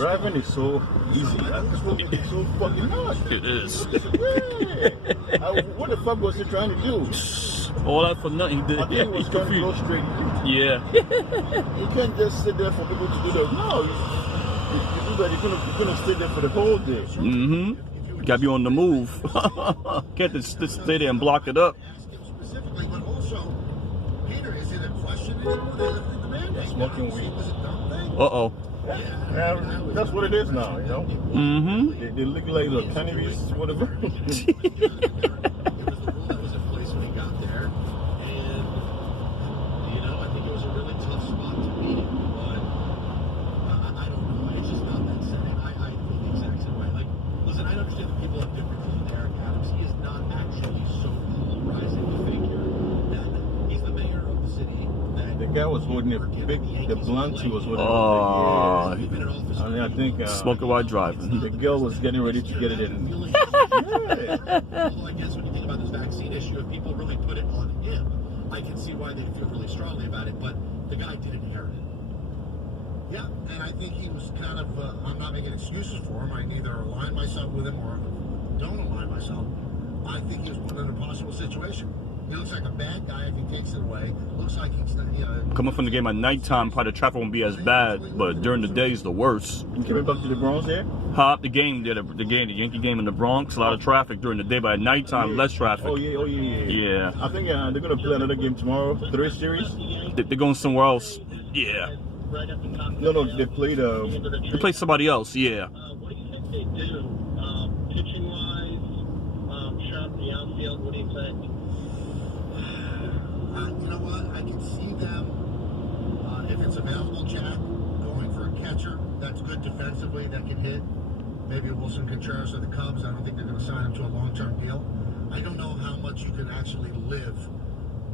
Driving is so easy. I just want to be so fucking hard. It is. What the fuck was he trying to do? All that for nothing. He did. I think he was trying to go straight. Yeah. You can't just sit there for people to do that. No, you do that. You're gonna sit there for the whole day. Mm-hmm. Gotta be on the move. Can't just stay there and block it up. Specifically, but also, Peter, is it a question anymore? They lifted the mandate. Smoking weed. Was a dumb thing. Uh-oh. Yeah, that's what it is now, you know? Mm-hmm. They legalize the cannabis, whatever. It was the rule that was in place when he got there. And, you know, I think it was a really tough spot to be. But I don't know. It's just not that setting. I feel the exact same way. Like, listen, I understand that people have different views of Eric Adams. He is not actually so polarizing a figure that he's the mayor of the city. The guy was holding the blunt he was holding. Oh. I mean, I think Smoking while driving. the girl was getting ready to get it in. Although I guess when you think about this vaccine issue, if people really put it on him, I can see why they feel really strongly about it, but the guy did inherit it. Yeah, and I think he was kind of, I'm not making excuses for him. I neither align myself with him or don't align myself. I think he was put in an impossible situation. He looks like a bad guy if he takes it away. Looks like he's, Coming from the game at nighttime, probably the traffic won't be as bad, but during the day is the worst. You coming back to the Bronx here? The Yankee game in the Bronx, a lot of traffic during the day, but at nighttime, less traffic. Oh yeah. Yeah. I think they're gonna play another game tomorrow, 3 series. They're going somewhere else. Yeah. No, they played. They play somebody else. Yeah. What do you think they do? Pitching wise, shut the outfield. What do you think? you know what? I can see them, if it's available, Jack, going for a catcher that's good defensively, that can hit. Maybe Wilson Contreras of the Cubs. I don't think they're going to sign him to a long-term deal. I don't know how much you can actually live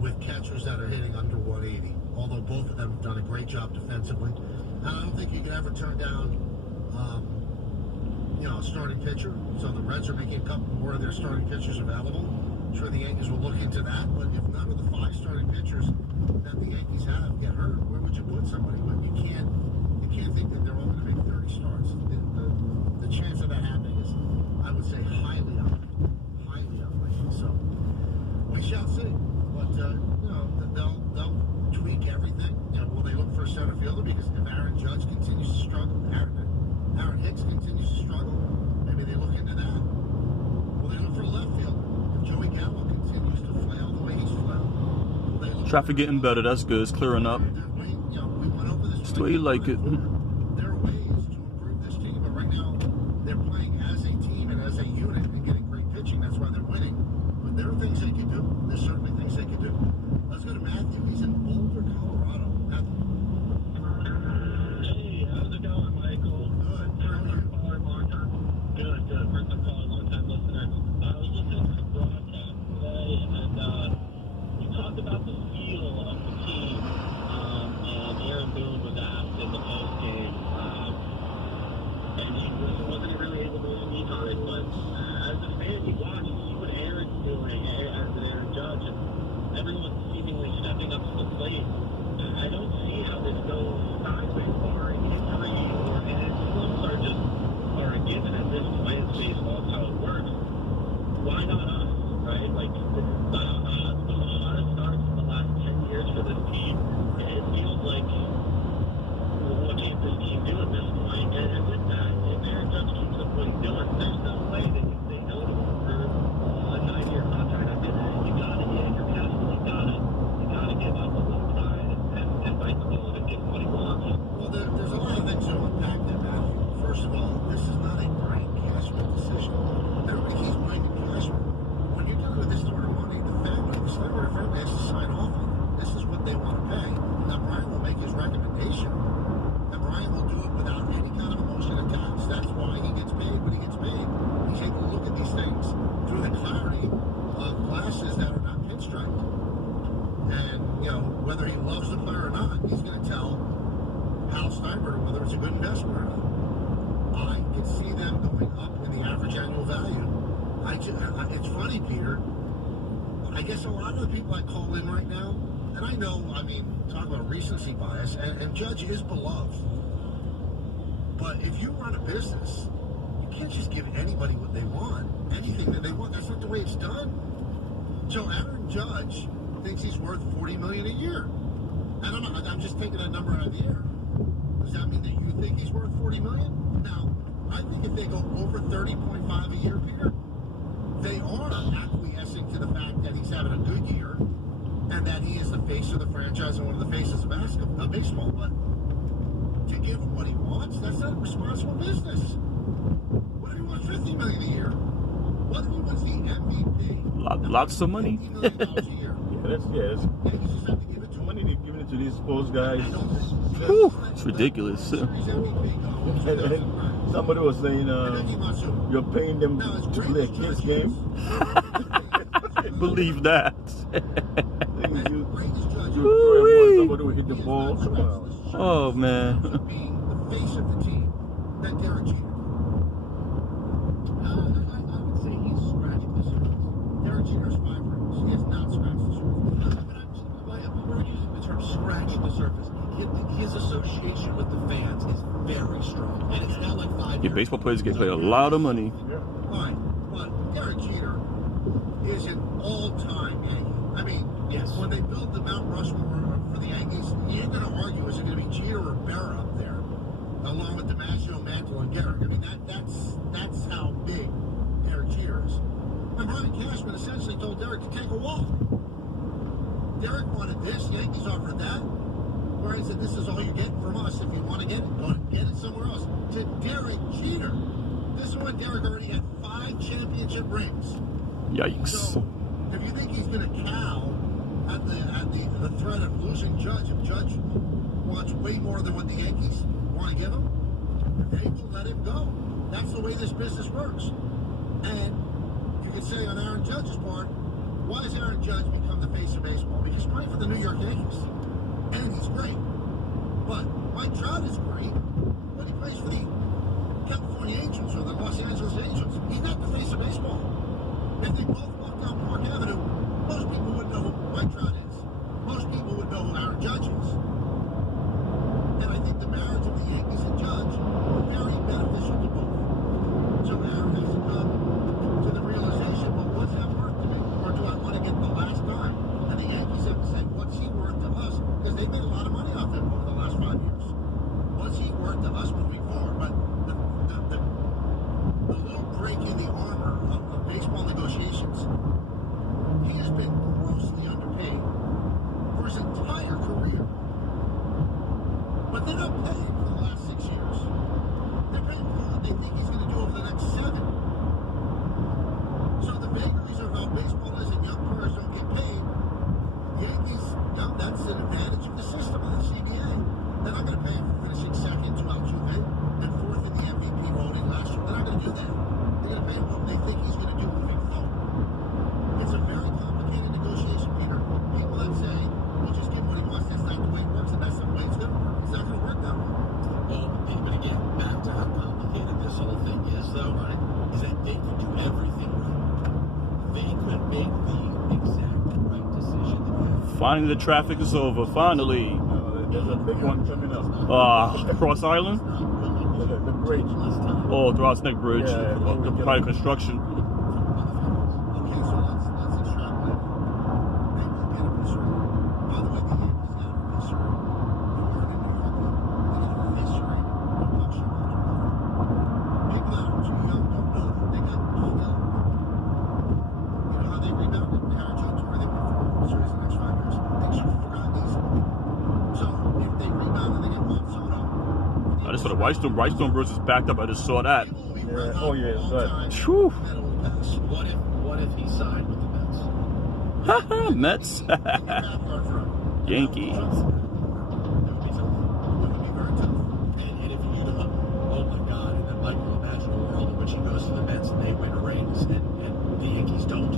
with catchers that are hitting under 180, although both of them have done a great job defensively. And I don't think you can ever turn down, a starting pitcher. So the Reds are making a couple more of their starting pitchers available. I'm sure the Yankees will look into that. But if none of the 5 starting pitchers that the Yankees have get hurt, where would you put somebody? But you can't think that they're all going to make 30 starts. The chance of that happening is, I would say, highly unlikely. So we shall see. But they'll tweak everything. Will they look for a center fielder? Because if Aaron Judge continues to struggle, Aaron Hicks continues to struggle, maybe they look into that. Will they look for a left fielder? If Joey Gallo continues to flail the way he's flailed, will they look Traffic getting better. That's good. It's clearing up. we went over this. It's the way you like it. There are ways to improve this team, but right now they're playing as a team and as a unit and getting great pitching. That's why they're winning. But there are things they can do. There's certainly things they can do. Let's go to Matthew. He's in Boulder, Colorado. Matthew. Hey, how's it going, Michael? Good. First-time caller, long-time. Good. First-time caller, long-time listener. I was listening to the broadcast today, and you talked about the feel of the team. And Aaron Boone was asked in the post-game, and he wasn't really able to speak on it. But as a fan, you watch and see what Aaron's doing as an Aaron Judge, and everyone's seemingly stepping up to the plate. I don't see how this goes sideways, barring injury, and slumps are a given at this point. It's baseball, it's how it works. Why not us, right? Like, some of the hottest starts in the last 10 years for this team. It feels like, what can't this team do at this point? And with that, if Aaron Judge keeps up what he's doing, there's no way they can say no to him for a 9-year contract. I mean, you gotta get your passion, you gotta give up a little pride and bite the bullet and give him what he wants. Well, there's a lot of things to unpack there, Matthew. First of all, this is not a Brian Cashman decision. Everybody keeps blaming Cashman. When you're dealing with this sort of money, the celebrity family has to sign off on it. This is what they want to pay. Now, Brian will make his recommendation, and Brian will do it without any kind of emotion attached. That's why he gets paid what he gets paid. He's able to look at these things through the clarity of glasses that are not pinstriped. And, whether he loves the player or not, he's going to tell Hal Steinbrenner whether it's a good investment or not. I can see them going up in the average annual value. It's funny, Peter. I guess a lot of the people I call in right now, and I know, talk about recency bias, and Judge is beloved. But if you run a business, you can't just give anybody what they want, anything that they want. That's not the way it's done. So Aaron Judge thinks he's worth $40 million a year. I don't know. I'm just taking that number out of the air. Does that mean that you think he's worth $40 million? Now, I think if they go over 30.5 a year, Peter, they are acquiescing to the fact that he's having a good year and that he is the face of the franchise and one of the faces of baseball. But to give him what he wants, that's not a responsible business. What if he wants $50 million a year? What if he wants the MVP? Lots of money. $50 million a year. That's And you just have to give it to him. money they're giving it to these sports guys. Whew, it's ridiculous. And somebody was saying you're paying them to play a kids game. Believe that. You somebody will hit the ball. Oh man. The face of the team, that Derek Jeter. I would say he's scratching the surface. Derek Jeter has 5 rings. He has not scratched the surface. We're using the term scratching the surface. His association with the fans is very strong. And it's not like 5 Yeah, years. baseball players get paid a lot of money. Fine. But Derek Jeter is an all-time Yankee. I mean, Yes. when they built the Mount Rushmore for the Yankees, you're going to argue, is it going to be Jeter or Berra up there, along with DiMaggio, Mantle, and Garrett? I mean, that's how big Derek Jeter is. And Brian Cashman essentially told Derek to take a walk. Derek wanted this, Yankees offered that. Brian said, this is all you're getting from us. If you want to get it, go and get it somewhere else. To Derek Jeter. This is when Derek already had 5 championship rings. Yikes. So, if you think he's going to cow at the threat of losing Judge, if Judge wants way more than what the Yankees want to give him, they will let him go. That's the way this business works. And you could say on Aaron Judge's part, why has Aaron Judge become the face of baseball? Because he's playing for the New York Yankees. And he's great. But Mike Trout is great when he plays for the California Angels or the Los Angeles Angels. He's not the face of baseball. If they both walked down Park Avenue, most people would know who Mike Trout is. Most people would know who Aaron Judge is. And I think the marriage of the Yankees and Judge are very beneficial to both. So Aaron has to come to the realization, well, what's that worth to me? Or do I want to get the last dime? And the Yankees have to say, what's he worth to us? Because they've made a lot of money off him over the last 5 years. What's he worth to us moving forward? But the little break in the armor of baseball negotiations, he has been grossly underpaid for his entire career. But they're not paying for the last 6 years. They're paying for what they think he's going to do over the next 7. So the vagaries of how baseball is and young players don't get paid, Yankees, that's an advantage of the system of the CBA. They're not going to pay him for finishing second to Altuve and 4th in the MVP voting last year. They're not going to do that. They're going to pay him what they think he's going to do moving forward. It's a very complicated negotiation, Peter. People that say, we'll just give him what he wants, that's not the way it works, and that's not the way it's going to work. It's not going to work that way. Well, but again, back to how complicated this whole thing is, though, right? Is that they could do everything right. They could make the exact right decision. Finally, the traffic is over. Finally. There's a big one coming up. Cross Island? The bridge. Oh, Throughout Neck Bridge. Yeah, The private construction. Okay, so let's extrapolate. They will get a fishery. By the way, the Yankees got a fishery. You weren't in New York, they got a fishery of Buckshot after Big Lounge, you young don't know that they got killed. You know how they rebounded? They had a Joe Torre, they won 4 World Series in the next 5 years. They should have forgotten easily. So if they rebound and they get Juan Soto, I just saw the White Stone Bros is backed up. I just saw that. Yeah. Oh, yeah, that's right. Whew. What if he signed with the Mets? Haha, Mets. Yankees. It would be tough. It would be very tough. And if you don't, oh my God, and then Mike will imagine a world in which he goes to the Mets and they win a rings and the Yankees don't.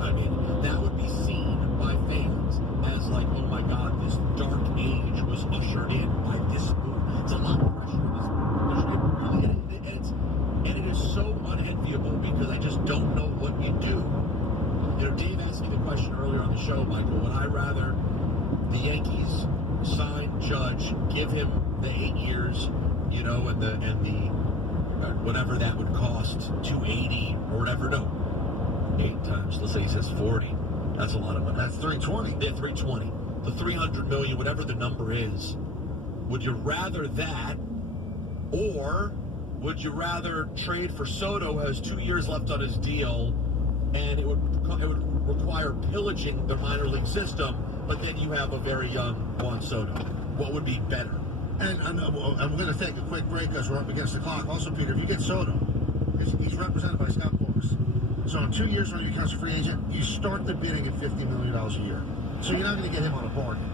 I mean, that would be seen by fans as like, oh my God, this dark age was ushered in by this move. It's a lot of pressure. And it is so unenviable because I just don't know what you do. You know, Dave asked me the question earlier on the show, Michael, would I rather the Yankees sign Judge, give him the 8 years, you know, and the whatever that would cost, $280 or whatever. No, 8 times. Let's say he says 40. That's a lot of money. That's $320. Yeah, $320. The $300 million, whatever the number is. Would you rather that, or would you rather trade for Soto, who has 2 years left on his deal, and it would require pillaging the minor league system, but then you have a very young Juan Soto? What would be better? And I'm going to take a quick break because we're up against the clock. Also, Peter, if you get Soto, he's represented by Scott Boras. So in 2 years when he becomes a free agent, you start the bidding at $50 million a year. So you're not going to get him on a bargain.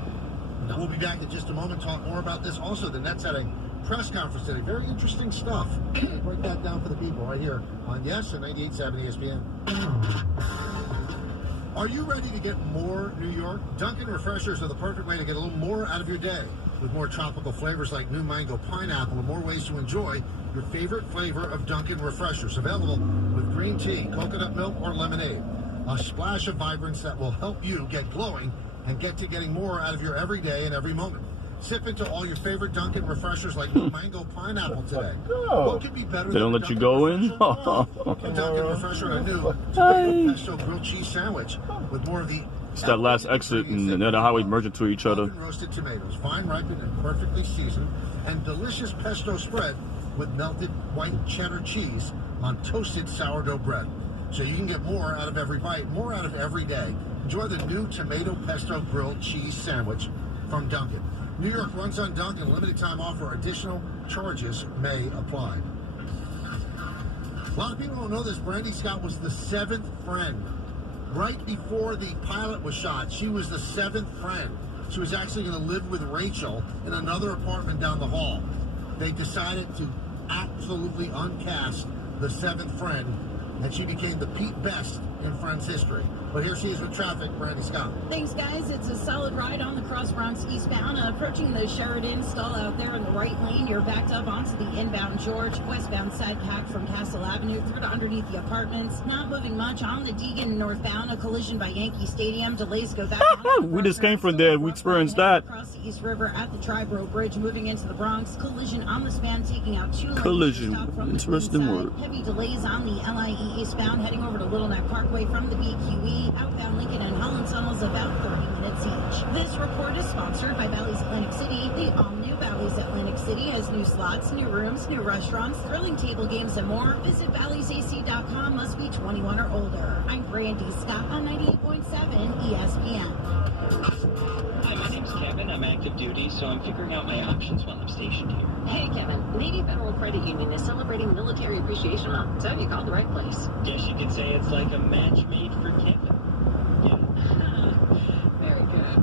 No. We'll be back in just a moment, talk more about this. Also, the Nets had a press conference today. Very interesting stuff. Break that down for the people right here on Yes and 98.7 ESPN. Are you ready to get more New York? Dunkin' Refreshers are the perfect way to get a little more out of your day. With more tropical flavors like new mango pineapple and more ways to enjoy your favorite flavor of Dunkin' Refreshers. Available with green tea, coconut milk, or lemonade. A splash of vibrance that will help you get glowing and get to getting more out of your every day and every moment. Sip into all your favorite Dunkin' Refreshers like new mango pineapple today. What could be better They don't than let you go in? a Dunkin' Refresher and a new tomato pesto grilled cheese sandwich with more of the It's that last exit and the highway merge into each other. roasted tomatoes, fine ripened and perfectly seasoned, and delicious pesto spread with melted white cheddar cheese on toasted sourdough bread. So you can get more out of every bite, more out of every day. Enjoy the new tomato pesto grilled cheese sandwich from Dunkin'. New York runs on Dunkin'. Limited time offer. Additional charges may apply. A lot of people don't know this. Brandy Scott was the 7th friend. Right before the pilot was shot, she was the 7th friend. She was actually going to live with Rachel in another apartment down the hall. They decided to absolutely uncast the 7th friend, and she became the Pete Best in Friends history. But here she is with traffic, Brandy Scott. Thanks, guys. It's a solid ride on the Cross Bronx eastbound. Approaching the Sheridan stall out there in the right lane. You're backed up onto the inbound George, westbound side pack from Castle Avenue through to underneath the apartments. Not moving much on the Deegan northbound. A collision by Yankee Stadium. Delays go back. We just came from there. We experienced that. Across the East River at the Triborough Bridge, moving into the Bronx. Collision on the span, taking out 2 lanes. Collision. Stop from the Interesting inside. word. Heavy delays on the LIE eastbound, heading over to Little Neck Parkway from the BQE. Outbound Lincoln and Holland tunnels about 30 minutes each. This report is sponsored by Bally's Atlantic City. The all-new Bally's Atlantic City has new slots, new rooms, new restaurants, thrilling table games, and more. Visit Bally'sAC.com. Must be 21 or older. I'm Brandy Scott on 98.7 ESPN. Hi, my name's Kevin. I'm active duty, so I'm figuring out my options while I'm stationed here. Hey, Kevin. Navy Federal Credit Union is celebrating Military Appreciation Month, so you called the right place. Guess you could say it's like a match made for Kevin. Yeah. Very good.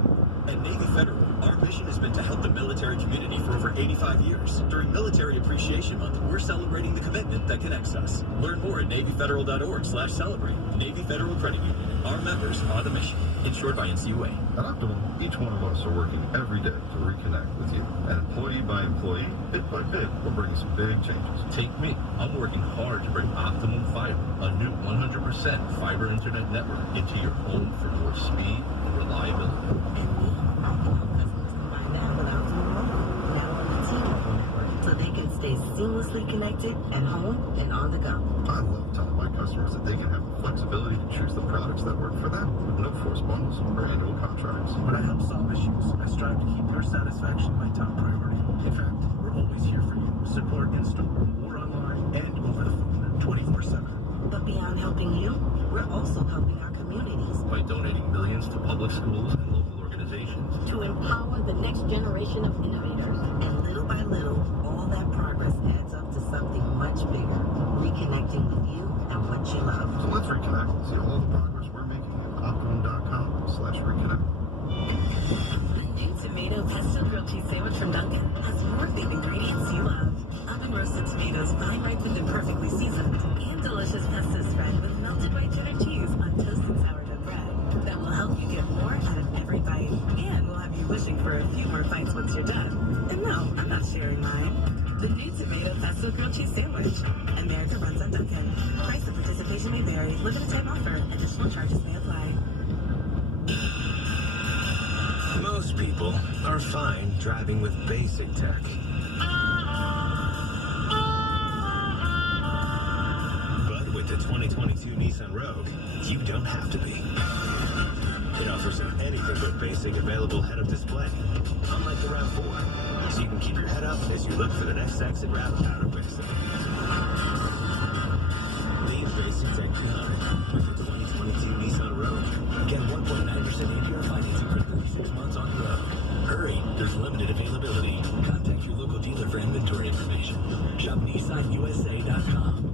At Navy Federal, our mission has been to help the military community for over 85 years. During Military Appreciation Month, we're celebrating the commitment that connects us. Learn more at NavyFederal.org/celebrate. Navy Federal Credit Union. Our members are the mission. Insured by NCUA. At Optimum, each one of us are working every day to reconnect with you. And employee by employee, bit by bit, we're bringing some big changes. Take me. I'm working hard to bring Optimum Fiber, a new 100% fiber internet network, into your home for more speed and reliability. And we, Optimum customers combine that with Optimum Mobile, now on the T-Mobile network, so they can stay seamlessly connected at home and on the go. I love telling my customers that they can have the flexibility to choose the products that work for them, with no forced bundles or annual contracts. When I help solve issues, I strive to keep your satisfaction my top priority. In fact, we're always here for you. Support in store, or online, and over the phone, 24/7. But beyond helping you, we're also helping our communities. By donating millions to public schools and local organizations. To empower the next generation of innovators. And little by little, all that progress adds up to something much bigger. Reconnecting with you and what you love. So let's reconnect and see all the progress we're making at Optimum.com/reconnect. The new tomato pesto grilled cheese sandwich from Dunkin' has more of the ingredients you love. Oven roasted tomatoes, fine ripened and perfectly seasoned, and delicious pesto spread with melted white cheddar cheese on toasted sourdough bread. That will help you get more out of every bite, and will have you wishing for a few more bites once you're done. And no, I'm not sharing mine. The new tomato pesto grilled cheese sandwich. America runs on Dunkin'. Price and participation may vary. Limited time offer. Additional charges may apply. Most people are fine driving with basic tech. But with the 2022 Nissan Rogue, you don't have to be. It offers an anything but basic available head-up display, unlike the RAV4, so you can keep your head up as you look for the next exit route out of Winston. Leave basic tech behind with the 2022 Nissan Rogue. Get 1.9% APR financing for 36 months on the road. Hurry, there's limited availability. Contact your local dealer for inventory information. Shop NissanUSA.com.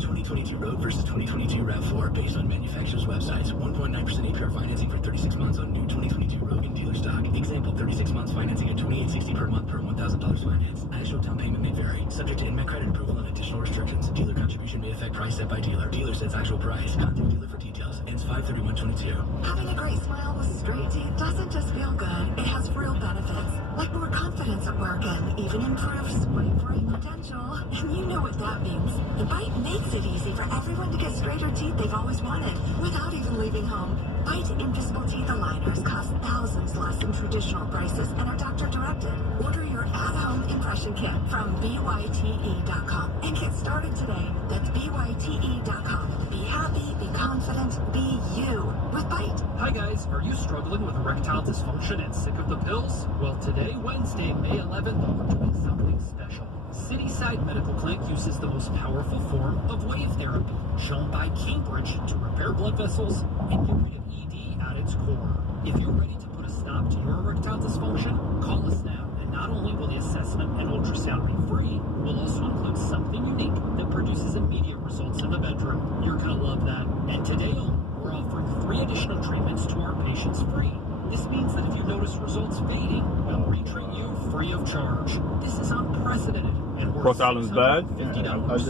2022 Rogue versus 2022 RAV4 based on manufacturer's websites. 1.9% APR financing for 36 months on new 2022 Rogue in dealer stock. Example, 36 months financing at $2,860 per month per $1,000 finance. Actual down payment may vary. Subject to INMET credit approval and additional restrictions. Dealer contribution may affect price set by dealer. Dealer sets actual price. Contact dealer for details. Ends 5/31/22. Having a great smile with straight teeth doesn't just feel good, it has real benefits, like more confidence at work and even improved swipe rate potential. And you know what that means. The Bite makes it easy for everyone to get straighter teeth they've always wanted without even leaving home. Bite Invisible Teeth Aligners cost thousands less than traditional braces and are doctor directed. Order your at-home impression kit from BYTE.com and get started today. That's BYTE.com. Be happy, be confident, be you with Bite. Hi guys, are you struggling with erectile dysfunction and sick of the pills? Well, today, Wednesday, May 11th, we're doing something special. Cityside Medical Clinic uses the most powerful form of wave therapy, shown by Cambridge, to repair blood vessels and get rid of ED at its core. If you're ready to put a stop to your erectile dysfunction, call us now. And not only will the assessment and ultrasound be free, we'll also include something unique that produces immediate results in the bedroom. You're gonna love that. And today, we're offering 3 additional treatments to our patients free. This means that if you notice results fading, we'll retreat you free of charge. This is unprecedented. And Cross Island's bad.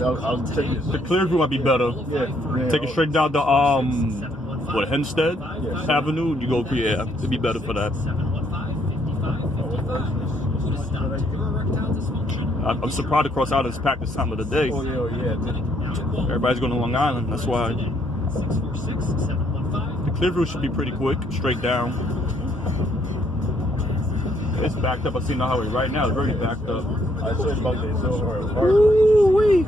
I'll take it. The Clearview might be better. Yeah. Take it straight down to Hempstead Avenue. You go, yeah, it'd be better for that. I'm surprised the Cross Island's packed this time of the day. Oh yeah. Everybody's going to Long Island. That's why. The Clearview should be pretty quick, straight down. It's backed up. I see the highway right now. It's already backed up. I said about this. So hard. Ooh-wee.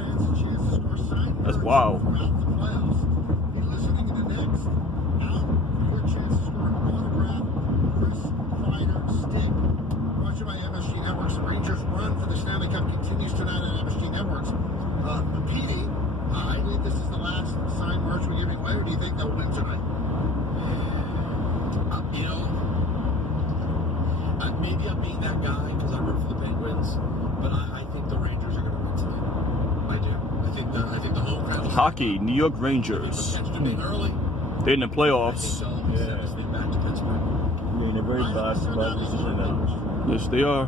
That's wild. Rangers run for the Stanley Cup continues tonight on MSG Networks. Petey, I believe this is the last signed merch we're giving away, or do you think they'll win tonight? Maybe I'm being that guy because I root for the Penguins, but I think the Rangers are going to win tonight. I do. I think the home crowd. Hockey, New York Rangers. They're in the playoffs. Yeah. They're in a very bad position now. Yes, they are.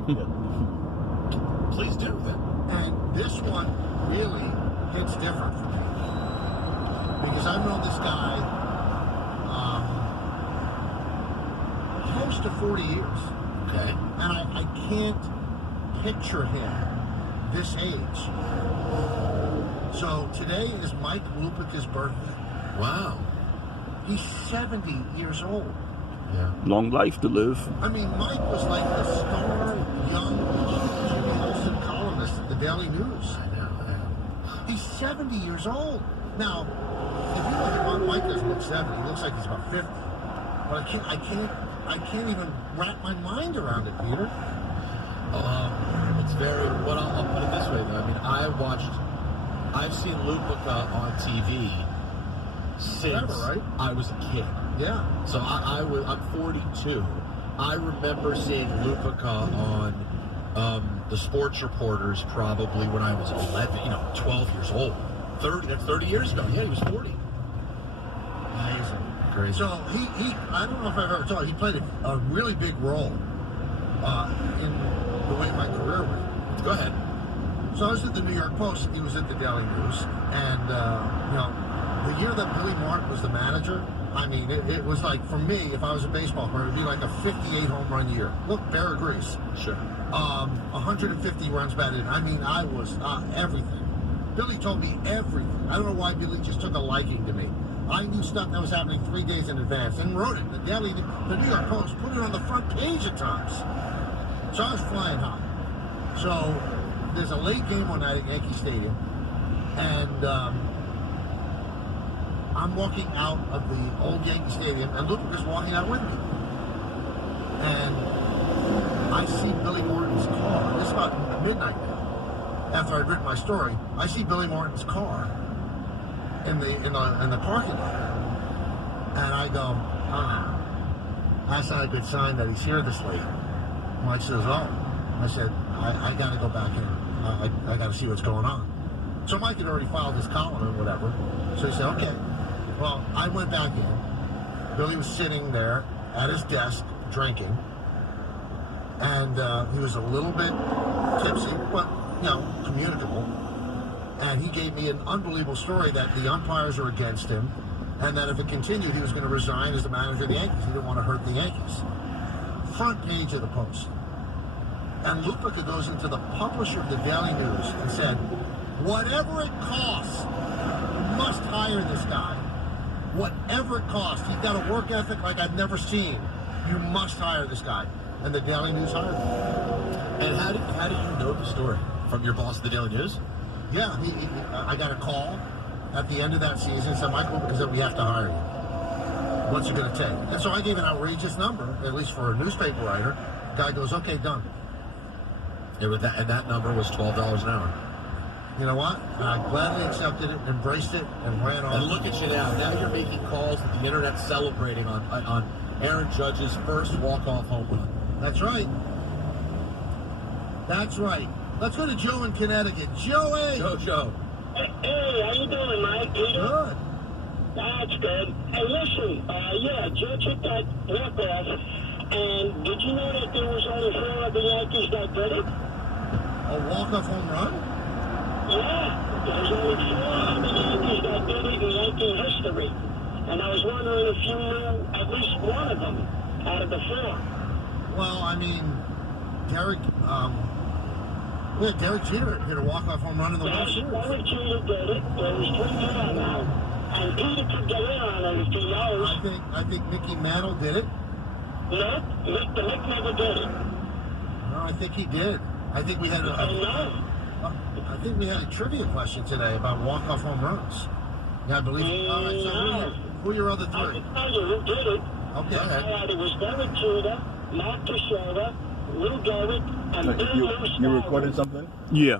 Please do then. And this one really hits different for me because I've known this guy close to 40 years. Okay. And I can't picture him this age. So today is Mike Lupica's birthday. Wow. He's 70 years old. Yeah. Long life to live. I mean, Mike was like the star young Jimmy Olsen columnist at the Daily News. I know. He's 70 years old. Now, if you look at Mike doesn't look 70, he looks like he's about 50. But I can't even wrap my mind around it, Peter. It's very. Well, I'll put it this way though. I mean, I've seen Lupica on TV since I was a kid. Yeah. So I'm 42. I remember seeing Lupica on the sports reporters probably when I was 11, 12 years old. 30 years ago. Yeah, he was 40. Amazing. Crazy. So he I don't know if I've ever told you, he played a really big role in the way my career went. Go ahead. So I was at the New York Post, he was at the Daily News, and the year that Billy Martin was the manager, I mean, it was like, for me, if I was a baseball player, it would be like a 58 home run year. Look, Bear agrees. Sure. 150 runs batted. I mean, I was everything. Billy told me everything. I don't know why Billy just took a liking to me. I knew stuff that was happening 3 days in advance and wrote it. The New York Post put it on the front page at times. So I was flying high. So there's a late game one night at Yankee Stadium, and I'm walking out of the old Yankee Stadium, and Luke is walking out with me. And I see Billy Morton's car. This is about midnight now. After I'd written my story, I see Billy Morton's car in the parking lot, and I go, that's not a good sign that he's here this late. Mike says, oh. I said, I got to go back in. I got to see what's going on. So Mike had already filed his column or whatever. So he said, okay. Well, I went back in. Billy was sitting there at his desk drinking, and he was a little bit tipsy, but communicable. And he gave me an unbelievable story that the umpires are against him, and that if it continued, he was going to resign as the manager of the Yankees. He didn't want to hurt the Yankees. Front page of the Post. And Lupica goes into the publisher of the Daily News and said, whatever it costs, you must hire this guy. Whatever it costs. He's got a work ethic like I've never seen. You must hire this guy. And the Daily News hired him. And how do you know the story? From your boss at the Daily News? Yeah, I got a call at the end of that season and said, Mike Lupica said, we have to hire you. What's it going to take? And so I gave an outrageous number, at least for a newspaper writer. Guy goes, okay, done. And that number was $12 an hour. You know what? I gladly accepted it, embraced it, and ran on. And look at you now. Now you're making calls that the internet's celebrating on Aaron Judge's first walk-off home run. That's right. That's right. Let's go to Joe in Connecticut. Joey! Joe. Hey, how you doing, Mike? Good. That's good. Hey, listen, Judge hit that walk-off, and did you know that there was only 4 of the Yankees that did it? A walk-off home run? Yeah, there's only 4 of the Yankees that did it in Yankee history. And I was wondering if you knew at least one of them out of the 4. Well, I mean, Derek Jeter hit a walk-off home run in the World Series. Derek Jeter did it. There was 3 more now. And Peter could get in on it if he knows. I think Mickey Mantle did it. No, Mick never did it. No, I think he did. I think we had I think we had a trivia question today about walk-off home runs. Yeah, I believe. All right, so who are your other 3? I can tell you who did it. Okay. It was Derek Jeter, Mark Teixeira, Lou Gehrig, and Bill Lewis. You recorded something? Yeah.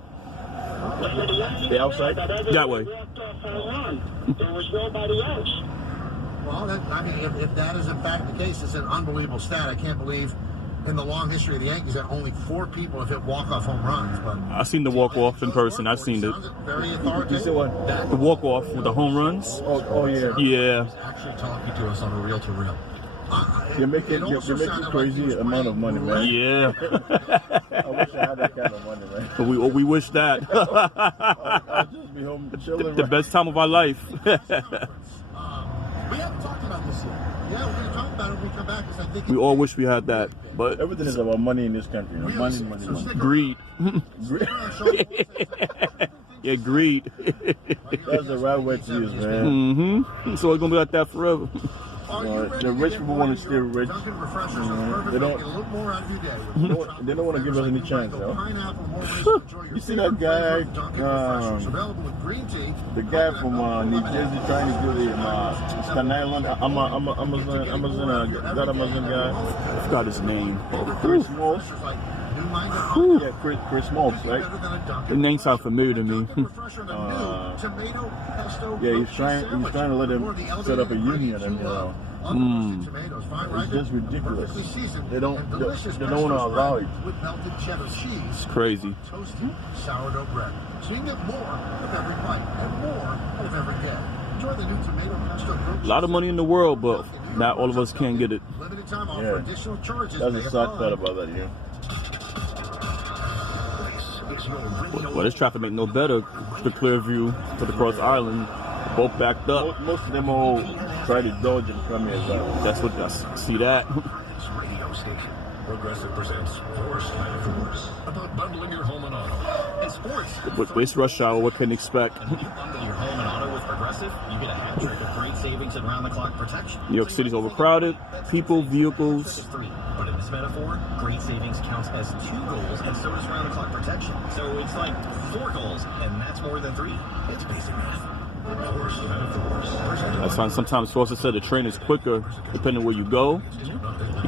The outside? That way. There was nobody else. Well, if that is in fact the case, it's an unbelievable stat. I can't believe in the long history of the Yankees that only 4 people have hit walk-off home runs. But I've seen the walk-off in person. I've seen it. Very authoritative. You see what? The walk-off with the home runs. Oh yeah. Yeah. He's actually talking to us on a reel-to-reel. You're making crazy amount of money, man. Yeah. I wish I had that kind of money, man. But we wish that. I'll just be home chilling. The best time of our life. We haven't talked about this yet. Yeah, we're going to talk about it when we come back because I think We all wish we had that, but everything is about money in this country. You know? Money. Greed. Yeah, greed. That's the right way to use, man. So it's gonna be like that forever. The rich people want to stay rich. They don't want to give us any chance, though. You see that guy, the guy from New Jersey trying to do the Staten Island, Amazon guy. I forgot his name. Chris Smalls. Yeah, Chris Smalls, right? The name sounds familiar to me. Yeah, he's trying to let him set up a union, and it's just ridiculous. They don't want to allow it. It's crazy. Toasty sourdough bread. So you can get more of every bite and more of every day. Enjoy the new tomato pesto grilled. A lot of money in the world, but not all of us can get it. Limited time offer, additional charges. That's a sad part about that, yeah. Well, this traffic ain't no better. The Clearview to the Cross Island, both backed up. Most of them all try to dodge and come here as well. That's what I see that. Radio station. Progressive presents Force Line Force about bundling your home and auto. In sports. With waste rush hour, what can you expect? Bundle your home and auto with Progressive. Progressive, you get a hat trick of great savings and round-the-clock protection. New York City's overcrowded. People, vehicles. Three. But in this metaphor, great savings counts as 2 goals, and so does round-the-clock protection. So it's like 4 goals, and that's more than 3. It's basic math. That's why sometimes sources said the train is quicker depending where you go.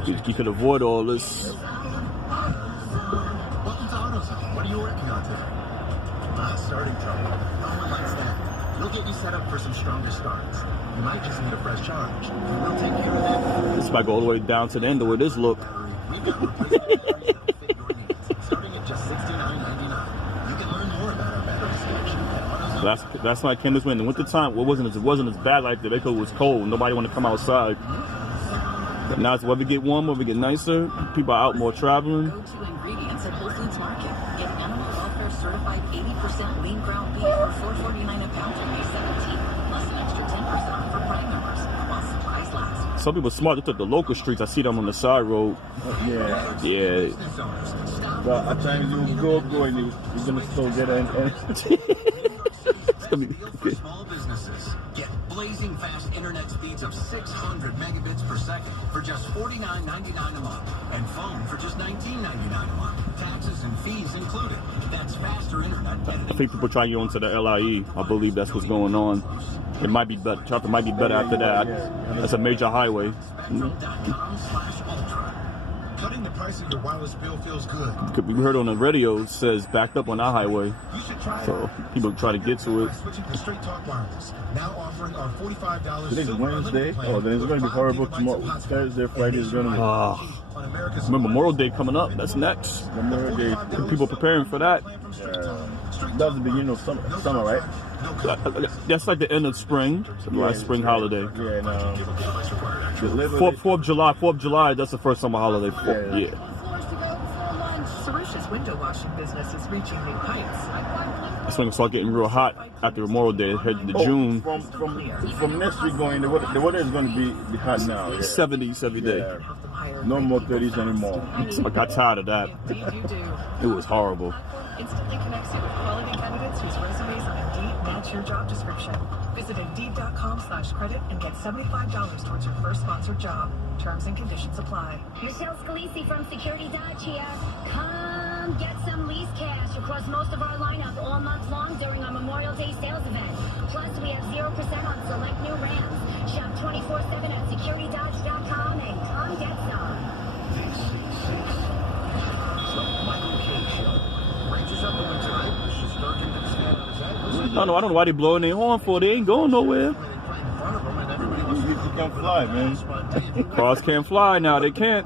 You could avoid all this. Welcome to AutoZone. What are you working on today? Starting trouble. No one likes that. We'll get you set up for some stronger starts. You might just need a fresh charge. We'll take care of that. This might go all the way down to the end of where this look. We've got replacement batteries that fit your needs, starting at just $69.99. You can learn more about our battery selection at AutoZone. That's why I came this way in the wintertime. It wasn't as bad like that because it was cold. Nobody wanted to come outside. But now it's weather get warmer, we get nicer. People are out more traveling. Go-to ingredients at Whole Foods Market. Get animal welfare certified 80% lean ground beef for $4.49 a pound through May 17th, plus an extra 10% off for Prime members while supplies last. Some people smart. They took the local streets. I see them on the side road. Yeah. But at times you go and you're gonna still get an. It's gonna be okay. Small businesses get blazing fast internet speeds of 600 megabits per second for just $49.99 a month, and phone for just $19.99 a month. Taxes and fees included. That's faster internet. I think people trying to get onto the LIE. I believe that's what's going on. It might be better. Traffic might be better after that. That's a major highway. Spectrum.com/ultra. Cutting the price of your wireless bill feels good. We heard on the radio it says backed up on our highway. You should try So people try to get to it. Switching to Straight Talk Wireless. Now offering our $45 Today's Wednesday. Oh, then it's gonna be horrible tomorrow. Thursday, Friday is gonna be. Remember Memorial Day coming up. That's next. Memorial Day. People preparing for that. That's the beginning of summer, right? That's like the end of spring. The last spring holiday. Yeah, no. 4th of July. 4th of July. That's the first summer holiday. Yeah. Sarusha's window washing business is reaching new heights. It's going to start getting real hot after Memorial Day, heading to June. From next week going, the weather is going to be hot now. Yeah. 70s every day. Yeah. No more 30s anymore. I got tired of that. It was horrible. Instantly connects you with quality candidates whose resumes on Indeed match your job description. Visit Indeed.com/credit and get $75 towards your first sponsored job. Terms and conditions apply. Michelle Scalisi from Security Dodge here. Come get some lease cash across most of our lineup all month long during our Memorial Day sales event. Plus, we have 0% on select new Rams. Shop 24/7 at securitydodge.com and come get some. I don't know why they blowing their horn for. They ain't going nowhere. You can't fly, man. Cars can't fly now. They can't.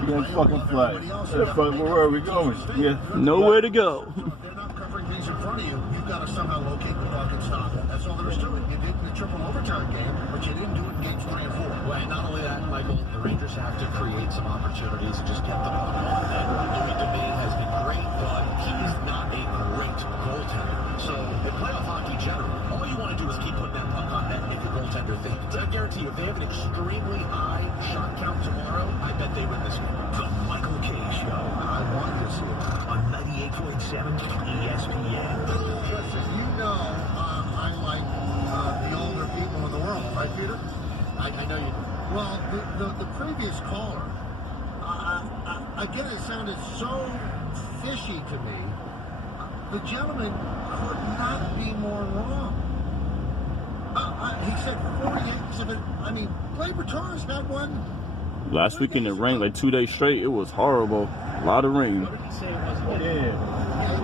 You can't fucking fly. Where are we going? Yeah. Nowhere to go. They're not covering things in front of you. You've got to somehow locate the puck and stop it. That's all there is to it. You did in the triple overtime game, but you didn't do it in games 3 and 4. Well, and not only that, Michael, the Rangers have to create some opportunities and just get the puck on net. Louis Domingue has been great, but he's not a great goaltender. So in playoff hockey generally, all you want to do is keep putting that puck on net and make your goaltender think. I guarantee you, if they have an extremely high shot count tomorrow, I bet they win this game. The Michael K. Show. I want to see it. On 98.7 ESPN. Listen, you know I like the older people in the world, right, Peter? I know you do. Well, the previous caller, again, it sounded so fishy to me. The gentleman could not be more wrong. He said 48. I mean, Blake Bertans had one. Last weekend it rained like 2 days straight. It was horrible. A lot of rain. What did he say it was? Yeah,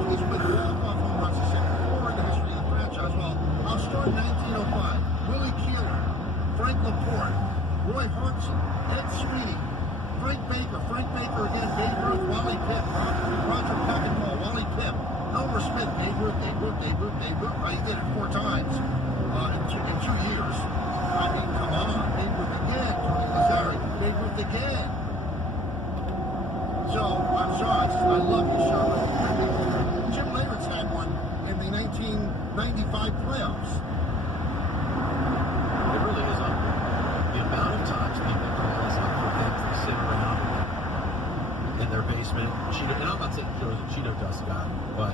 he's been walk-off home runs. He said 4 in the history of the franchise. Well, I'll start in 1905. Willie Keeler, Frank Laporte, Roy Hartson, Ed Sweeney, Frank Baker again, Babe Ruth, Wally Pipp, Roger Peckinpah, Wally Pipp, Elmer Smith, Babe Ruth. Right, he did it 4 times in 2 years. I mean, come on, Babe Ruth again, Tony Lazzari, Babe Ruth again. So, I'm sorry, I love your show. Jim Leyritz had one in the 1995 playoffs. It really is unreal. The amount of times people call us up for things they sit around in their basement. And I'm not saying Cheeto dust guy, but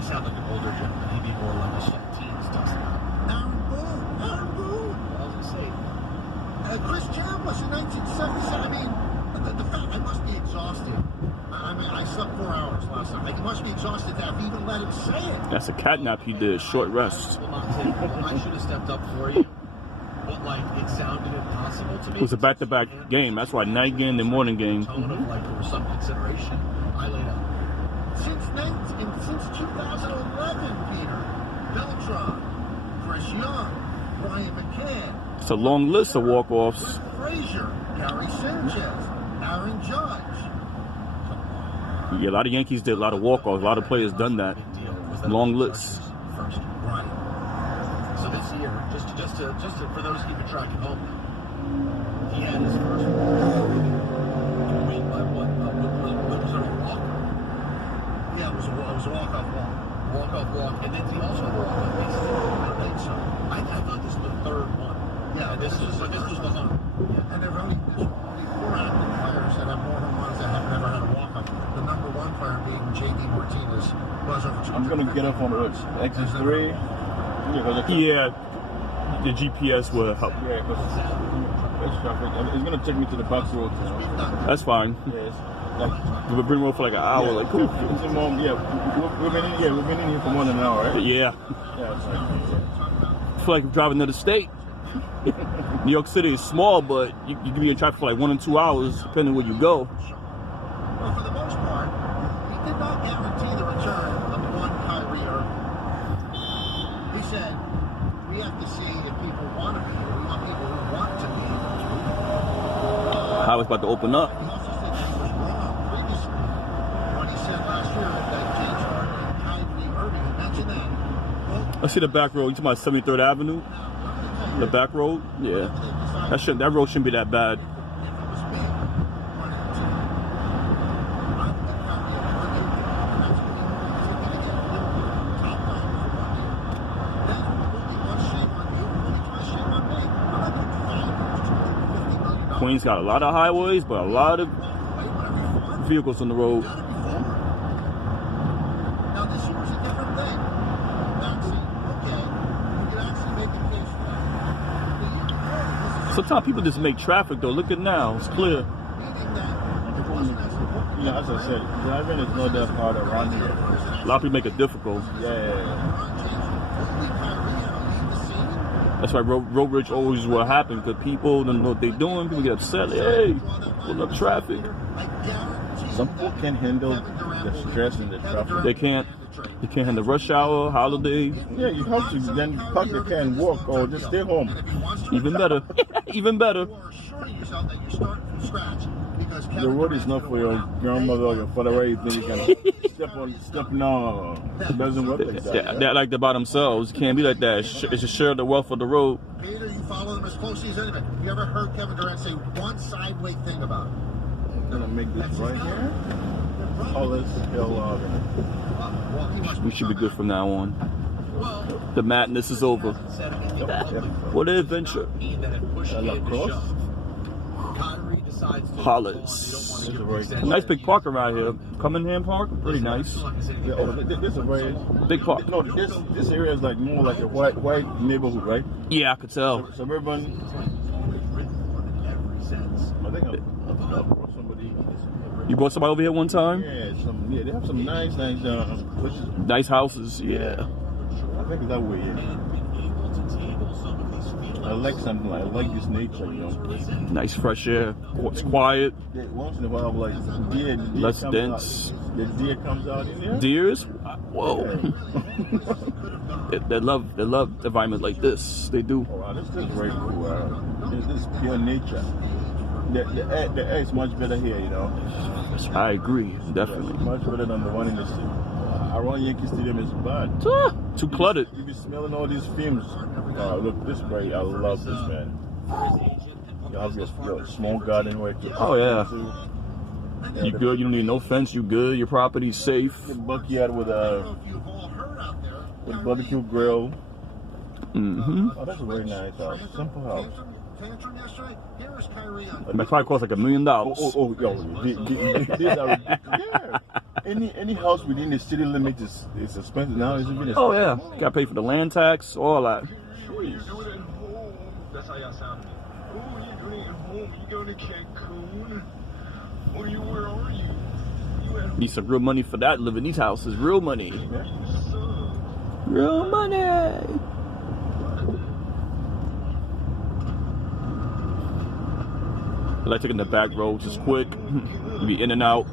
You sound like an older gentleman. He'd be more like a 17s Dustin. Aaron Boone. What was I saying? Chris Chambliss in 1977. I mean, the fact I must be exhausted. I mean, I slept 4 hours last night. He must be exhausted to have even let him say it. That's a catnap he did. Short rest. Well, not saying, well, I should have stepped up for you. But, like, it sounded impossible to me. It was a back-to-back game. That's why night game and morning game. Tone of, like, there was some consideration. I laid out. Since 2011, Peter. Beltran, Chris Young, Brian McCann. It's a long list of walk-offs. Frazier, Gary Sanchez, Aaron Judge. Yeah, a lot of Yankees did a lot of walk-offs. A lot of players done that. Long list. First, right. So this year, just to for those keeping track at home, he had his first win by what? Was it a walk? Yeah, it was a walk-off walk. Walk-off walk, and then he also had a walk-off base. I think so. I thought this was the third one. Yeah, and this was the home. Yeah. And there's only 4 active players that have more home runs that have never had a walk-off. The number 1 player being J.D. Martinez was over 2. I'm gonna get up on the X's 3. Yeah, the GPS will help. Yeah, because it's gonna take me to the back road. That's fine. Yes. We've been road for like an hour. Yeah, like, cool. we've been in here for more than an hour, right? Yeah. Yeah. I feel like I'm driving to the state. New York City is small, but you can be in traffic for like 1 or 2 hours, depending where you go. Well, for the most part, he did not guarantee the return of one Kyrie Irving. He said, we have to see if people want to be here. We want people who want to be here. Highway's about to open up. He also said that he was wrong previously when he said last year that James Harden and Kyrie Irving, he mentioned that. I see the back road. You talking about 73rd Avenue? The back road? Yeah. That road shouldn't be that bad. Queens got a lot of highways, but a lot of vehicles on the road. Now this year was a different thing. Vaccine, okay, you can actually make a case for that. Sometimes people just make traffic though. Look at now, it's clear. You know, as I said, driving is not that hard around here. A lot of people make it difficult. Yeah. That's why road rage always will happen, because people don't know what they're doing. People get upset. Hey, pull up traffic. Some people can't handle the stress and the traffic. They can't handle rush hour, holiday. Yeah, you have to then park the car and walk, or just stay home. Even better. Even better. The road is not for your grandmother or your father, where you think you can step no. It doesn't work like that. They're like they're by themselves. It can't be like that. It's a share of the wealth of the road. Peter, you follow them as closely as anybody. You ever heard Kevin Durant say one sideways thing about it? I'm gonna make this right here. Oh, let's go. We should be good from now on. The madness is over. What an adventure. Hollers. Nice big park around here. Cummingham Park, pretty nice. Yeah, this is a very big park. No, this area is like more like a white neighborhood, right? Yeah, I could tell. Suburban. I think I brought somebody. You brought somebody over here one time? Yeah, they have some nice places. Nice houses, yeah. I think that way, yeah. I like something like, I like this nature, you know. Nice fresh air. It's quiet. Yeah, once in a while, like deer less dense. The deer comes out in there. Deers? Whoa. Yeah. they love the environment like this. They do. Oh, wow, this is very cool. This is pure nature. The air is much better here, you know. I agree, definitely. Yeah, much better than the one in the city. Around Yankee Stadium is bad. Too cluttered. You be smelling all these fumes. Look, this way, I love this, man. You have your small garden where you oh yeah. You good? You don't need no fence. You good? Your property's safe. The backyard with barbecue grill. Mm-hmm. Oh, that's a very nice house. Simple house. That probably cost like $1 million. Oh, yo, these are ridiculous. Yeah. any house within the city limits is expensive now, isn't it? Oh yeah, gotta pay for the land tax, all that. What are you doing at home? That's how y'all sound to me. Oh, what are you doing at home? You going to Cancun? Or where are you? You at home? Need some real money for that. Living in these houses, real money. Real money. I like taking the back roads, just quick. Be in and out.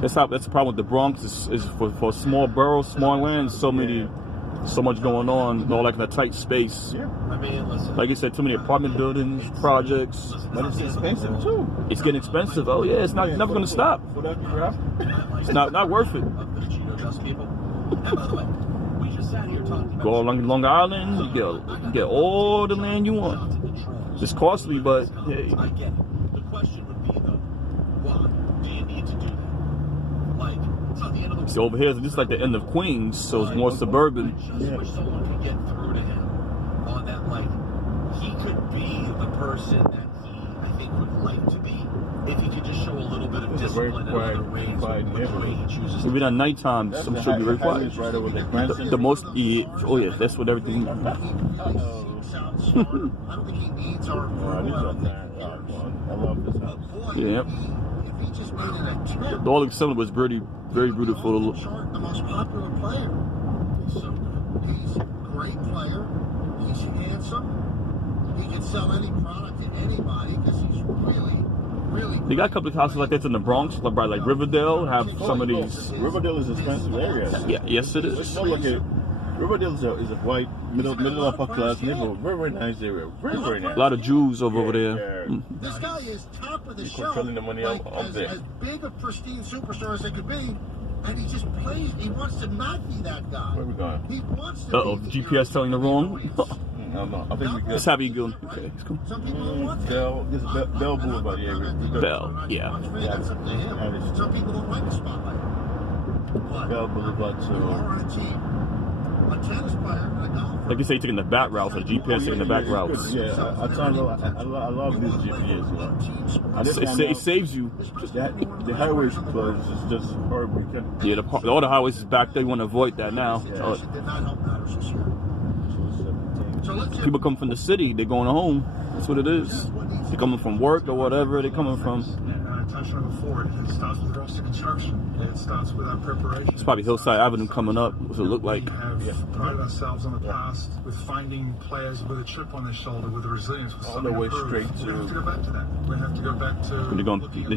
That's the problem with the Bronx is for small boroughs, small lands, so much going on, all like in a tight space. Yeah. I mean, listen. Like you said, too many apartment buildings, projects. But it's expensive too. It's getting expensive. Oh yeah, it's never going to stop. For that crap. It's not worth it. Go along Long Island, you get all the land you want. It's costly, but hey. I get it. The question would be though, why do you need to do that? Like, it's not the end of the world. So over here, this is like the end of Queens, so it's more suburban. I just wish someone could get through to him on that, like, he could be the person that he, I think, would like to be if he could just show a little bit of discipline in other ways with the way he chooses to. Even at nighttime, some should be required. Right over the The most, oh yeah, that's what everything. I don't think he needs our approval. I love this house. Yeah. If he just made an attempt, The only summer was very beautiful. the most popular player. He's so good. He's a great player. He's handsome. He can sell any product to anybody because he's really. They got a couple of houses like that in the Bronx, like Riverdale, have some of these. Riverdale is an expensive area. Yeah, yes it is. Don't look at it. Riverdale is a white, middle upper class neighborhood. Very nice area. Very nice. A lot of Jews over there. This guy is top of the He's show. controlling the money up there. As big a pristine superstar as they could be, and he just plays. He wants to not be that guy. Where we going? He wants to. Uh-oh, GPS telling the wrong. No. I think we Let's have you go. Okay, let's go. Some people don't want that. This is Bell Boulevard area. Bell, yeah. That's up to him. Some people don't like the spotlight. But Bell Boulevard you too. are on a team. A tennis player and a golfer. Like you say, taking the back routes, or GPS taking the back routes. Yeah, I love this GPS. It saves you. The highways closed. It's just horrible. Yeah, all the highways is back there. You want to avoid that now. Did not help matters this year. So let's People come from the city, they're going home. That's what it is. They're coming from work or whatever they're coming from. I touched on it before. It starts with roster construction. It starts with our preparation. It's probably Hillside Avenue coming up. What's it look like? We have prided ourselves on the past with finding players with a chip on their shoulder, with a resilience, with All the way straight We have to go back to that. We have to go back to. Then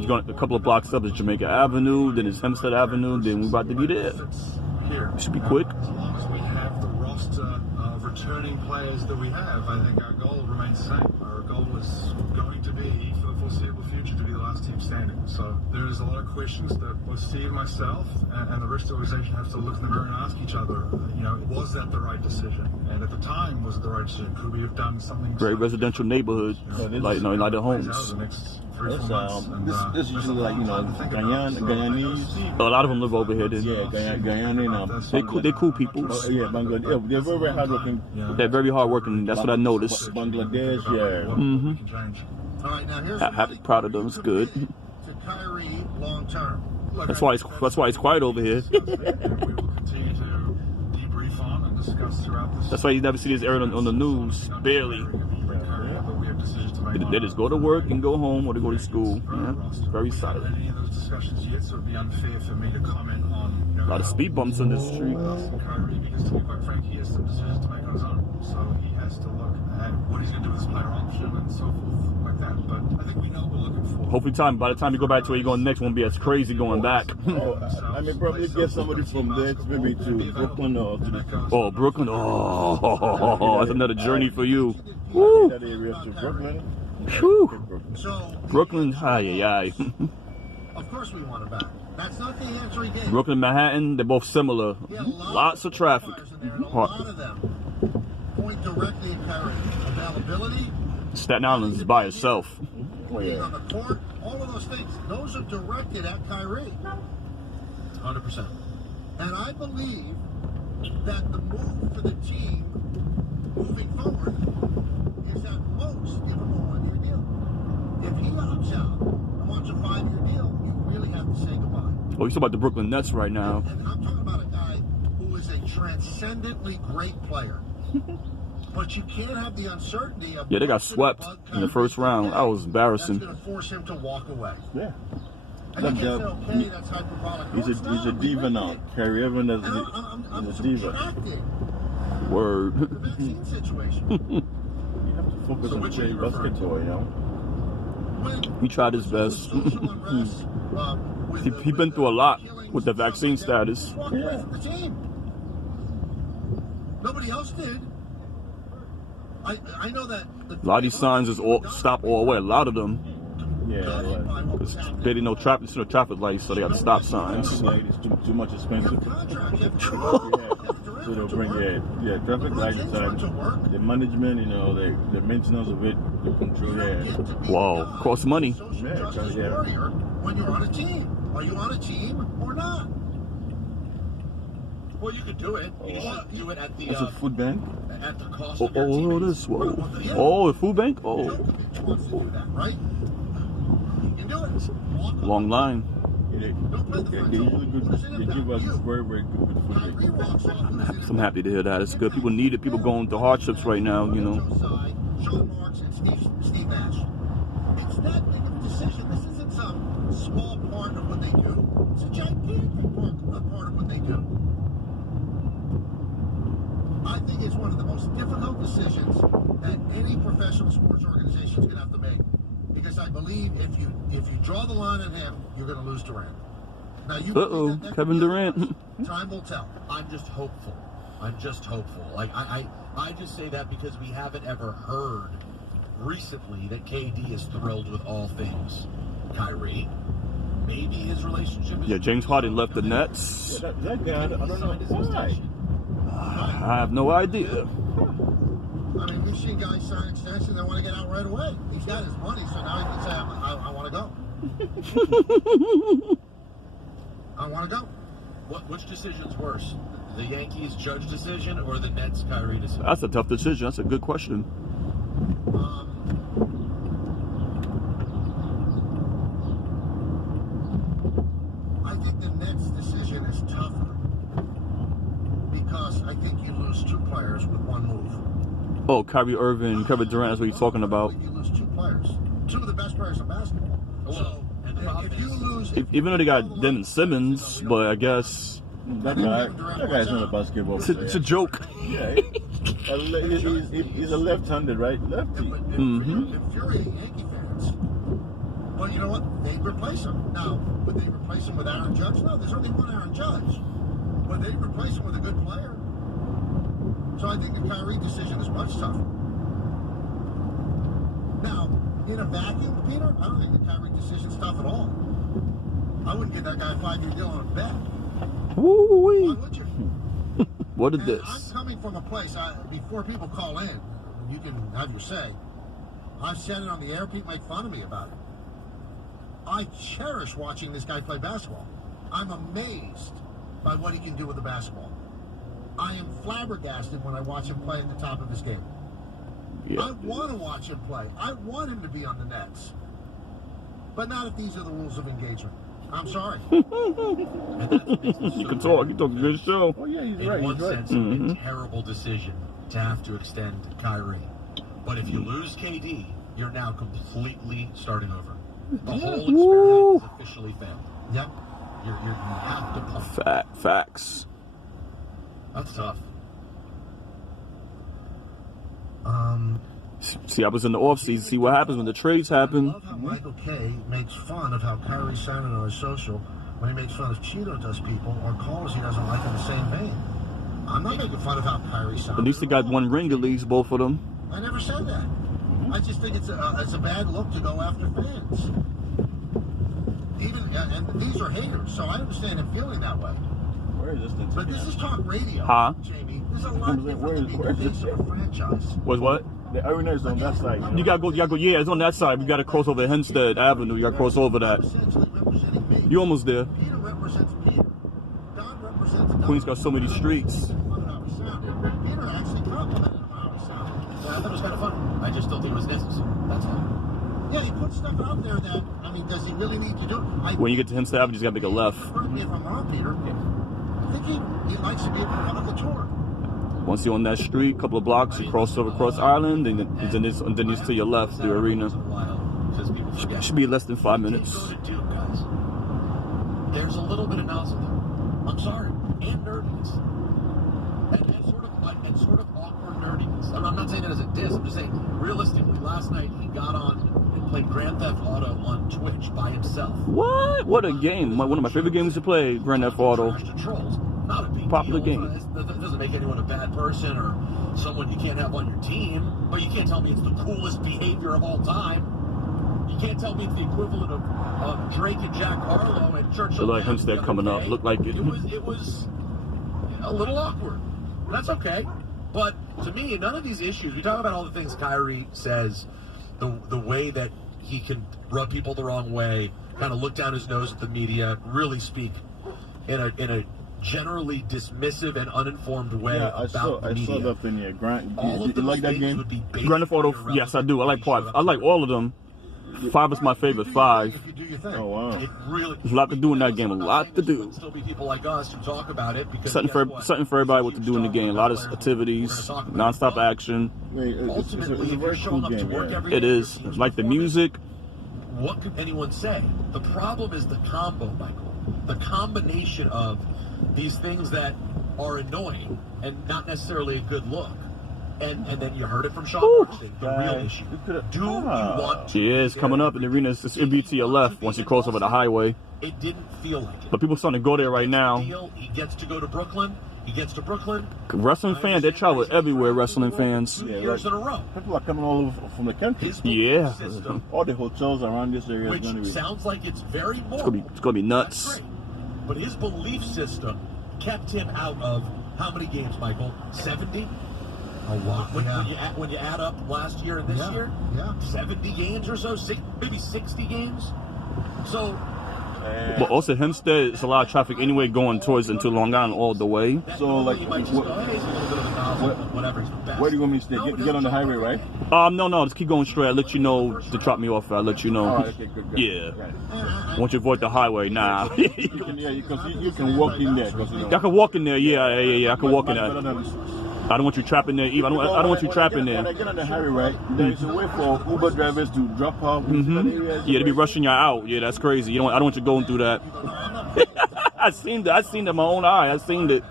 you're going a couple of blocks up is Jamaica Avenue, then it's Hempstead Avenue, then we're about to be there. Here. We should be quick. As long as we have the roster of returning players that we have, I think our goal remains the same. Our goal is going to be, for the foreseeable future, to be the last team standing. So there is a lot of questions that both Steve, myself, and the rest of the organization have to look in the mirror and ask each other, was that the right decision? And at the time, was it the right decision? Could we have done something? Great residential neighborhood, like the homes. This is usually like Guyanese. A lot of them live over here. Then. Yeah, Guyana. They're cool people. Yeah, Bangladesh. They're very hardworking. They're very hardworking. That's what I noticed. Bangladesh, yeah. Mm-hmm. All right, now here's Happy, proud of them. It's good. to Kyrie long term. That's why it's quiet over here. We will continue to debrief on and discuss throughout this. That's why you never see this aired on the news. Barely. But we have decisions to make. They just go to work and go home, or they go to school. Yeah. Very solid. Any of those discussions yet, so it would be unfair for me to comment on. A lot of speed bumps on this street. Kyrie, because to be quite frank, he has some decisions to make on his own. So he has to look at what he's going to do with his player option and so forth like that. But I think we know what we're looking for. Hopefully, by the time you go back to where you're going next, won't be as crazy going back. Probably get somebody from there maybe to Brooklyn or to the. Oh, Brooklyn. Oh, that's another journey for you. Woo. That area to Brooklyn. Whew. So Brooklyn, aye. of course we want him back. That's not the answer he gave. Brooklyn, Manhattan, they're both similar. Lots of traffic. A lot of them point directly at Kyrie. Availability. Staten Island is by itself. Being on the court, all of those things, those are directed at Kyrie. 100%. And I believe that the move for the team moving forward is at most give him a 1 Oh, you talking about the Brooklyn Nets right now? And I'm talking about a guy who is a transcendently great player. But you can't have the uncertainty of... Yeah, they got swept in the first round. That was embarrassing. That's going to force him to walk away. Yeah. And you can't say, okay, that's hyperbolic. He's a diva now. Kyrie Irving is a diva. Word. The vaccine situation. You have to focus on playing basketball, you know? He tried his best. He's been through a lot with the vaccine status. Yeah. Nobody else did. I know that A lot of these signs is all stop all the way. A lot of them. Yeah. Because they didn't know traffic, no traffic lights, so they got stop signs. Yeah, it's too much expensive. So they'll bring traffic lights inside. The management, you know, the maintenance of it, the control. Wow, costs money. When you're on a team, are you on a team or not? Well, you could do it. You just do it at the... It's a food bank? At the cost of your teammates. This. Whoa. Oh, the food bank? Oh. Right? You can do it. Long line. They usually they give us very, very good food bank. I'm happy to hear that. It's good. People need it. People going through hardships right now, you know. Sean Marks and Steve Nash. It's that big of a decision. This isn't some small part of what they do. It's a gigantic part of what they do. I think it's one of the most difficult decisions that any professional sports organization is going to have to make. Because I believe if you draw the line at him, you're going to lose Durant. Now you Kevin Durant. Time will tell. I'm just hopeful. Like I just say that because we haven't ever heard recently that KD is thrilled with all things Kyrie. Maybe his relationship is... Yeah, James Harden left the Nets. Yeah, that guy, I don't know why. I have no idea. I mean, we've seen guys sign extensions that want to get out right away. He's got his money, so now he can say, I want to go. I want to go. Which decision's worse? The Yankees judge decision or the Nets Kyrie decision? That's a tough decision. That's a good question. I think the Nets decision is tougher because I think you lose two players with one move. Oh, Kyrie Irving, Kevin Durant, that's what you're talking about. You lose two players. Two of the best players in basketball. So, if you lose... Even though they got Dennis Simmons, but I guess... That guy's not a basketball player. It's a joke. Yeah, he's a left-handed, right? Lefty. Infuriating Yankee fans. But you know what? They'd replace him. Now, would they replace him with Aaron Judge? No, there's only one Aaron Judge. Would they replace him with a good player? So I think the Kyrie decision is much tougher. Now, in a vacuum, Peter, I don't think the Kyrie decision's tough at all. I wouldn't give that guy a 5-year deal on a bet. Woo-wee. Why would you? What is this? I'm coming from a place, before people call in, you can have your say. I've said it on the air, people make fun of me about it. I cherish watching this guy play basketball. I'm amazed by what he can do with the basketball. I am flabbergasted when I watch him play at the top of his game. Yeah. I want to watch him play. I want him to be on the Nets. But not if these are the rules of engagement. I'm sorry. You can talk. You talk a good show. Oh, yeah, he's In right. one He's right. sense, a terrible decision to have to extend Kyrie. But if you lose KD, you're now completely starting over. The whole experiment has officially failed. Yep. You have to pump. Facts. That's tough. See, I was in the offseason. See what happens when the trades happen. I love how Michael K makes fun of how Kyrie sounded on his social when he makes fun of Cheeto does people or callers he doesn't like in the same vein. I'm not making fun of how Kyrie sounded. At least they got one ring, at least, both of them. I never said that. I just think it's a bad look to go after fans. And these are haters, so I understand him feeling that way. Where is this thing? But this is talk radio, Huh? Jamie. There's a lot different than being the face of a franchise. What? The arena is on that side. You gotta go. Yeah, it's on that side. We gotta cross over Hempstead Avenue. You gotta cross over that. You almost there. Peter represents Peter. Don represents Queens got so many streets. Peter actually complimented him how he sounded. Yeah, I thought it was kind of fun. I just don't think it was necessary. That's all. Yeah, he put stuff out there that, I I mean, does he really need to do it? When you get to Hempstead Avenue, you just gotta make a left. Correct me if I'm wrong, Peter. I think he likes to be able to run on the tour. Once you're on that street, couple of blocks, you cross over Cross Island, and then it's to your left, the arena. Should be less than 5 minutes. There's a little bit of nozzle there. I'm sorry, and nerdiness, and sort of awkward nerdiness. I'm not saying that as a diss. I'm just saying, realistically, last night he got on and played Grand Theft Auto on Twitch by himself. What? What a game! One of my favorite games to play, Grand Theft Auto. Not a big Popular deal. game. That doesn't make anyone a bad person or someone you can't have on your team. But you can't tell me it's the coolest behavior of all time. You can't tell me it's the equivalent of Drake and Jack Harlow and Churchill. Look like Hempstead coming up. Look like it. It was a little awkward. That's okay. But to me, none of these issues. We talk about all the things Kyrie says, the way that he can rub people the wrong way, kind of look down his nose at the media, really speak in a generally dismissive and uninformed way about the media. I saw that thing here. Grant, all of you like that game? Grand Theft Auto, yes, I do. I like all of them. 5 is my favorite. 5. Oh wow! There's a lot to do in that game. A lot to do. Still be people like us who talk about it because Something for everybody what to do in the game. A lot of activities, non-stop action. It's a very cool game. Yeah. It is. Like the music. What could anyone say? The problem is the combo, Michael. The combination of these things that are annoying and not necessarily a good look. And then you heard it from Sean Martin, the real issue. Do you want to? Yeah, it's coming up in the arena. It'll be to your left once you cross over the highway. It didn't feel like it. But people are starting to go there right now. He gets to go to Brooklyn. He gets to Brooklyn. Wrestling fans, they travel everywhere, wrestling fans. 2 years in a row. People are coming all over from the country. Yeah. All the hotels around this area. Which sounds like it's very It's moral. gonna be nuts. But his belief system kept him out of how many games, Michael? 70? A lot. When you add up last year and this year, 70 games or so, maybe 60 games. So, but also Hempstead, it's a lot of traffic anyway going towards into Long Island all the way. So like, where do you want me to stay? Get on the highway, right? No, just keep going straight. I'll let you know to drop me off. I'll let you know. Oh, okay, good. Yeah. Once you avoid the highway, nah. you can walk in there. I can walk in there. Yeah. I can walk in there. I don't want you trapping there, Eve. I don't want you trapping there. When I get on the highway, right, there's a way for Uber drivers to drop off. Yeah, they be rushing you out. Yeah, that's crazy. I don't want you going through that. I seen that in my own eye. I seen it.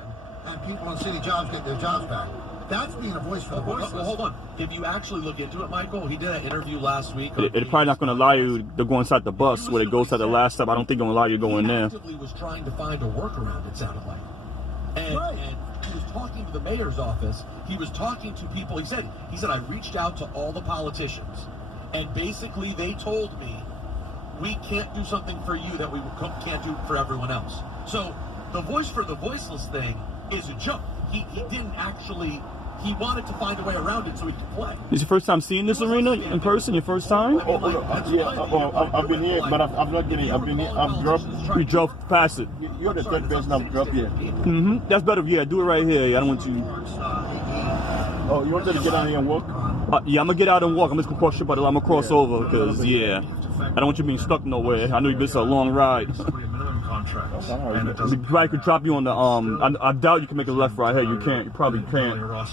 And people in city jobs get their jobs back. That's being a voice for the voiceless. Well, hold on. If you actually look into it, Michael, he did that interview last week. It's probably not going to allow you to go inside the bus where it goes to the last step. I don't think it's going to allow you to go in there. He actively was trying to find a workaround, it sounded like. And he was talking to the mayor's office. He was talking to people. He said, I reached out to all the politicians. And basically they told me, we can't do something for you that we can't do for everyone else. So the voice for the voiceless thing is a joke. He didn't actually, he wanted to find a way around it so he could play. Is your first time seeing this arena in person? Your first time? I've been here, but I'm not getting. I've been here. I've dropped. You drove past it. You're the third person I've dropped here. That's better. Yeah, do it right here. I don't want you. Oh, you wanted to get out here and walk? Yeah, I'm gonna get out and walk. I'm just gonna cross I'm gonna cross over because I don't want you being stuck nowhere. I know it's a long ride. You probably could drop you on the I doubt you can make a left right here. You can't. You probably can't. I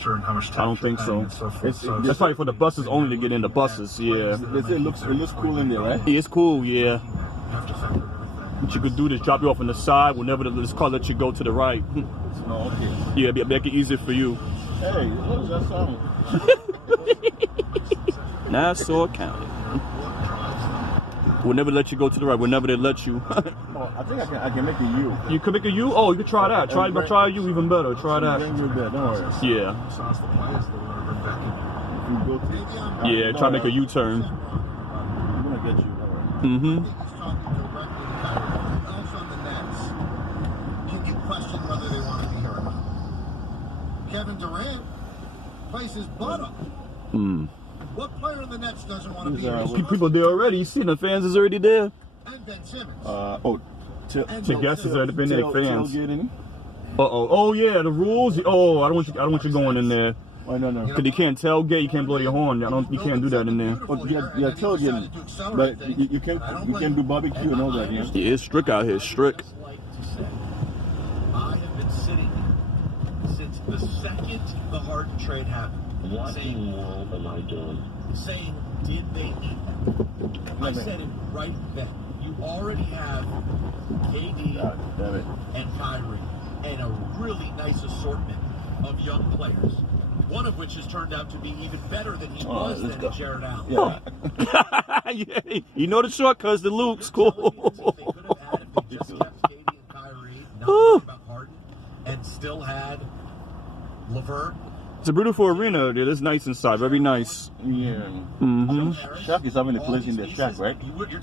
don't think so. That's probably for the buses only to get in the buses. Yeah. It looks cool in there, right? Yeah, it's cool. Yeah. What you could do is drop you off on the side whenever this car lets you go to the right. Oh, okay. Yeah, make it easier for you. Hey, what does that sound? Nassau County. We'll never let you go to the right. Whenever they let you. I think I can make a U. You can make a U? Oh, you can try that. Try a U even better. Try that. Don't worry. Yeah. Yeah, try to make a U-turn. I'm gonna get you. Can you question whether they want to be here or not? Kevin Durant plays his butt up. What player in the Nets doesn't want to be here? People there already. You see the fans is already there. And Ben Simmons. The guests has already been there. Fans. Oh yeah, the rules. Oh, I don't want you going in there. Why no? Because you can't tailgate, you can't blow your horn. You can't do that in there. But yeah, tailgating. But you can do barbecue and all that, yeah? Yeah, it's strict out here, strict. I have been sitting since the second the Harden trade happened. What in the world am I doing? Saying, did they need that? I said it right then. You already have KD and Kyrie and a really nice assortment of young players. One of which has turned out to be even better than he was then in Jared Allen. Yeah. Yeah. You know the shortcuts, the loops, cool. If they could have had, if they just kept KD and Kyrie, not worried about Harden, and still had LeVert. It's a beautiful arena, dude. It's nice inside, very nice. Yeah. Shaq is having a place in the Shack, right?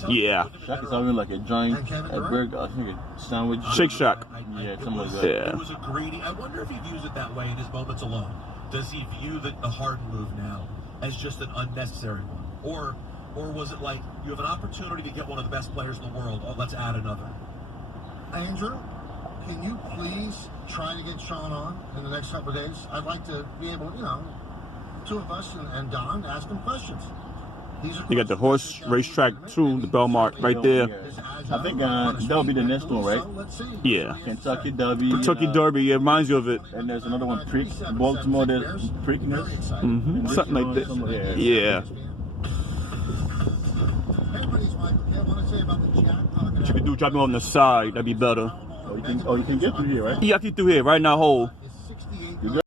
Yeah. Shaq is having like a joint, a burger, I think a sandwich. Shake Shack. Yeah, something like that. Yeah. It was a greedy. I wonder if he views it that way in his moments alone. Does he view the Harden move now as just an unnecessary one, or was it like you have an opportunity to get one of the best players in the world? Oh, let's add another. Andrew, can you please try to get Sean on in the next couple of days? I'd like to be able, two of us and Don ask him questions. You got the horse racetrack too, the Belmont right there. I think that'll be the next one, right? Yeah. Kentucky Derby. Kentucky Derby, yeah, reminds you of it. And there's another one, Baltimore, there's Preakness. Something like that. Yeah. What you could do, drop me on the side, that'd be better. Oh, you can get through here, right? Yeah, I can get through here, right now, hole.